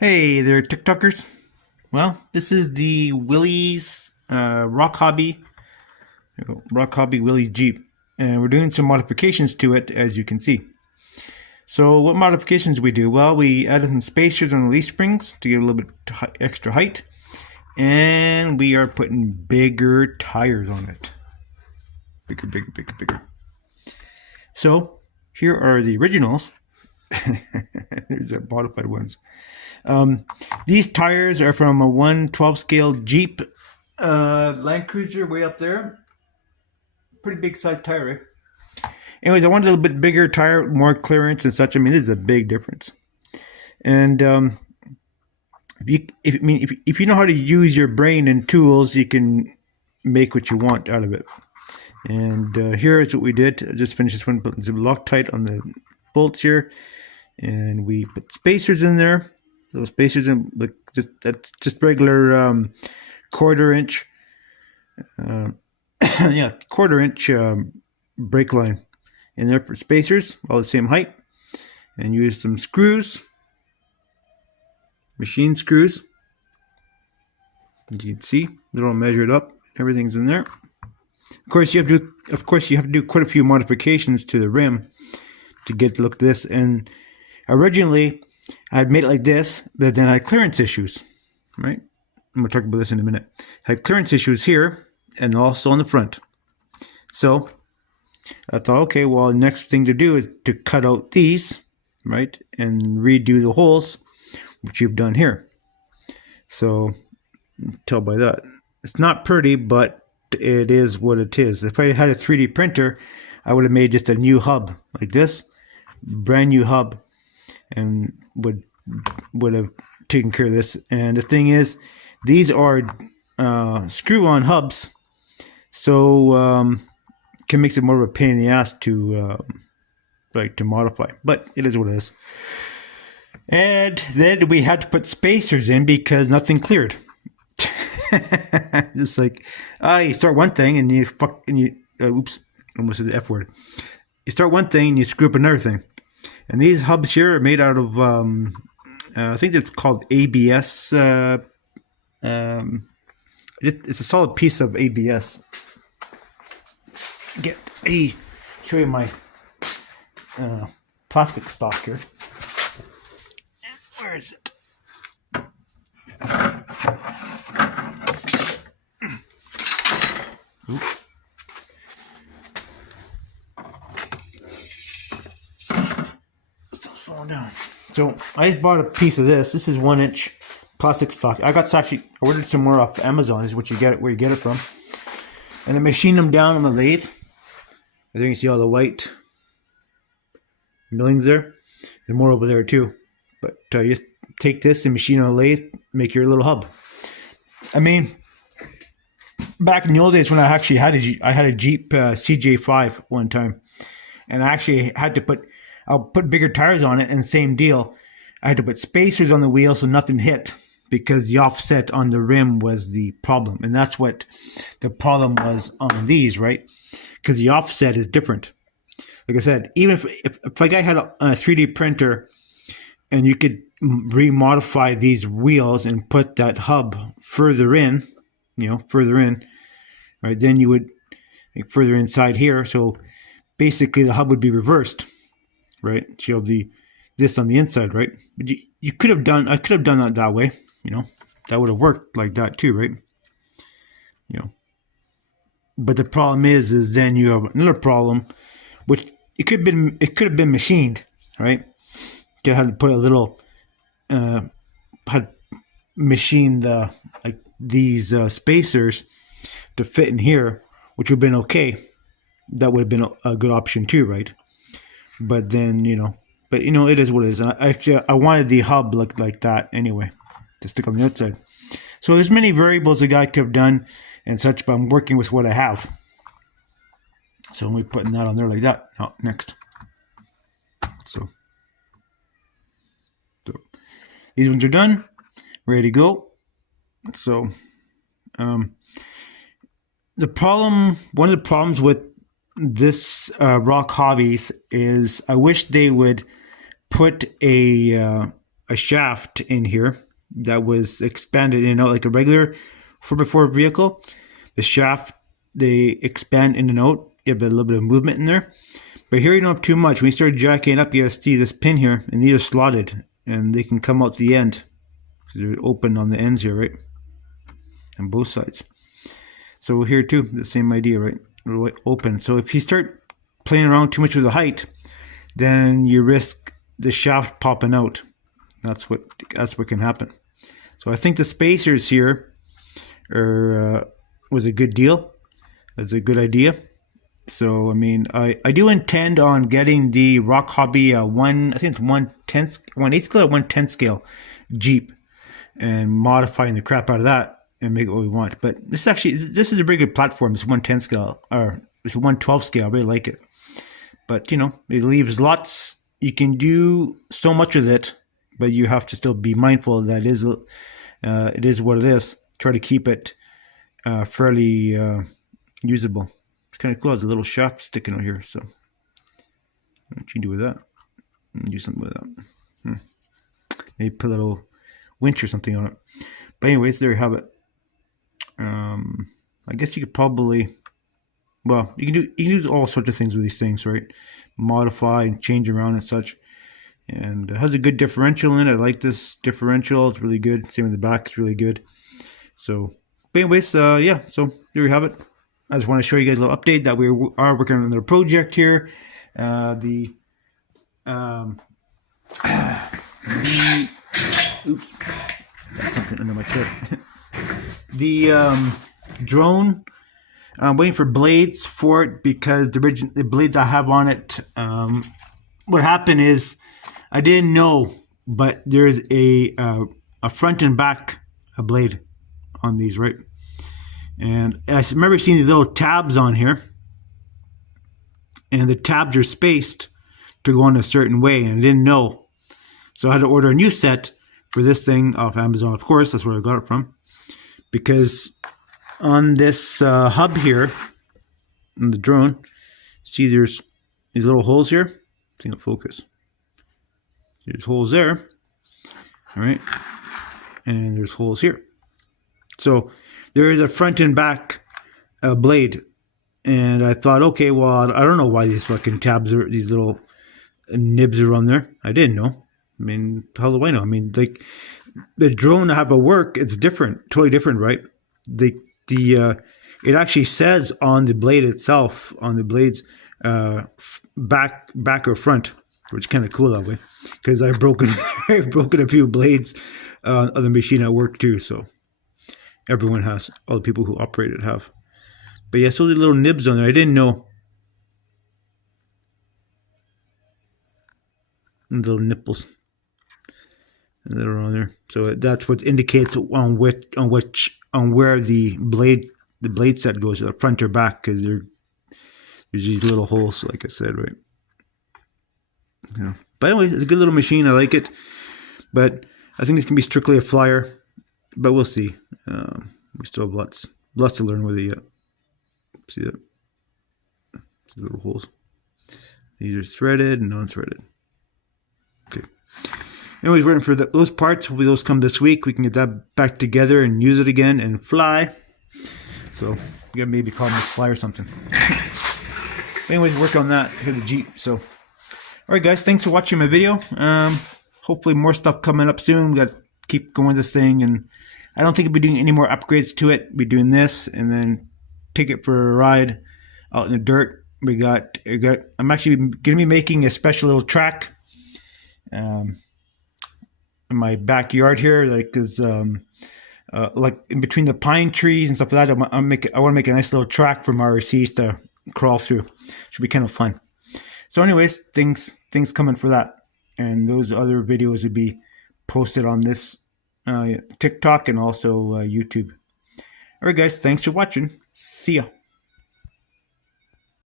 Hey there, TikTokers. Well, this is the Willy's Rock Hobby Willy's Jeep, and we're doing some modifications to it, as you can see. So, what modifications we do? Well, we added some spacers on the leaf springs to give a little bit extra height, and we are putting bigger tires on it. Bigger, bigger, bigger, bigger. So, here are the originals. There's the modified ones. These tires are from a 1/12 scale Jeep Land Cruiser way up there. Pretty big size tire, right? Anyways, I wanted a little bit bigger tire, more clearance and such. I mean, this is a big difference. And if you know how to use your brain and tools, you can make what you want out of it. And here is what we did. I just finished this one, putting some Loctite on the bolts here, and we put spacers in there. Those spacers in, like, that's just regular quarter inch, yeah, quarter inch brake line in there for spacers, all the same height, and use some screws, machine screws. As you can see, they're all measured up. Everything's in there. Of course, you have to do quite a few modifications to the rim to get to look at this. And originally, I'd made it like this, but then I had clearance issues, right? I'm going to talk about this in a minute. I had clearance issues here and also on the front. So I thought, okay, well, the next thing to do is to cut out these, right, and redo the holes, which you've done here. So tell by that. It's not pretty, but it is what it is. If I had a 3D printer, I would have made just a new hub like this, brand new hub, and would have taken care of this. And the thing is, these are screw-on hubs, so can make it more of a pain in the ass to modify. But it is what it is. And then we had to put spacers in because nothing cleared. Just like you start one thing and you oops, almost said the F word. You start one thing and you screw up another thing. And these hubs here are made out of, I think it's called ABS. It's a solid piece of ABS. Show you my plastic stock here. Where is it? Oops. Down. So I just bought a piece of this. This is 1-inch plastic stock. I ordered some more off Amazon. Is what you get, where you get it from. And I machined them down on the lathe. I think you see all the white millings there. There's more over there too. But you just take this and machine on a lathe, make your little hub. I mean, back in the old days when I actually had a Jeep CJ5 one time, and I actually had to I'll put bigger tires on it, and same deal. I had to put spacers on the wheel so nothing hit, because the offset on the rim was the problem. And that's what the problem was on these, right? Because the offset is different. Like I said, even if like I had a 3D printer and you could remodify these wheels and put that hub further in, right? Then you would further inside here. So basically the hub would be reversed. Right, so you have this on the inside, right? But I could have done that way, that would have worked like that too, right? But the problem is then you have another problem, which it could have been machined, right? You had to put a little, machine these spacers to fit in here, which would have been okay. That would have been a good option too, right? But then, it is what it is. And I wanted the hub like that anyway, to stick on the outside. So there's many variables the guy could have done and such, but I'm working with what I have. So I'm putting that on there like that. Now, next. So these ones are done, ready to go. So one of the problems with this Rock Hobbies is I wish they would put a a shaft in here that was expanded in and out like a regular 4x4 vehicle. The shaft, they expand in and out. You have a little bit of movement in there. But here you don't have too much. When you start jacking up, you gotta see this pin here, and these are slotted, and they can come out the end. They're open on the ends here, right? On both sides. So here too, the same idea, right? Really open. So if you start playing around too much with the height, then you risk the shaft popping out. That's what can happen. So I think the spacers here was a good deal. It's a good idea. So I mean, I do intend on getting the Rock Hobby I think it's 1/8 scale or 1/10 scale Jeep, and modifying the crap out of that and make it what we want. But this is a very good platform. It's 1/10 scale, or it's 1/12 scale. I really like it. But you know, it leaves lots. You can do so much with it, but you have to still be mindful that it is what it is. Try to keep it fairly usable. It's kind of cool. There's a little shaft sticking out here. So what you do with that? Do something with that. Maybe put a little winch or something on it. But anyways, there you have it. I guess you could probably, well, you can do all sorts of things with these things, right? Modify and change around and such. And it has a good differential in it. I like this differential. It's really good. Same in the back. It's really good. So, but anyways, yeah. So there you have it. I just want to show you guys a little update that we are working on another project here. Oops, got something under my chair. The drone, I'm waiting for blades for it because the blades I have on it, what happened is I didn't know, but there's a front and back blade on these, right? And I remember seeing these little tabs on here, and the tabs are spaced to go in a certain way, and I didn't know. So I had to order a new set for this thing off Amazon, of course. That's where I got it from. Because on this hub here, in the drone, see there's these little holes here. I think it'll focus. There's holes there. All right. And there's holes here. So there is a front and back blade. And I thought, okay, well, I don't know why these fucking tabs are, these little nibs are on there. I didn't know. I mean, how do I know? I mean, like, the drone I have at work, it's different, totally different, right? It actually says on the blade itself, on the blades, back or front, which is kind of cool that way, because I've broken a few blades on the machine at work too. So everyone has, all the people who operate it have. But yeah, so the little nibs on there, I didn't know. And little nipples that are on there. So that's what indicates on where the blade set goes, the front or back, because there's these little holes, like I said, right? Yeah. But anyway, it's a good little machine. I like it. But I think this can be strictly a flyer. But we'll see. We still have lots to learn with it yet. See that? These little holes. These are threaded and non-threaded. Okay. Anyways, waiting for those parts. Hopefully those come this week. We can get that back together and use it again and fly. So we gotta maybe call them a fly or something. Anyways, work on that for the Jeep. So, all right, guys, thanks for watching my video. Hopefully more stuff coming up soon. We got to keep going with this thing, and I don't think we'll be doing any more upgrades to it. We'll be doing this and then take it for a ride out in the dirt. I'm actually gonna be making a special little track in my backyard here, like in between the pine trees and stuff like that. I want to make a nice little track for my RCs to crawl through. Should be kind of fun. So anyways, things coming for that, and those other videos would be posted on this TikTok and also YouTube. All right, guys, thanks for watching. See ya.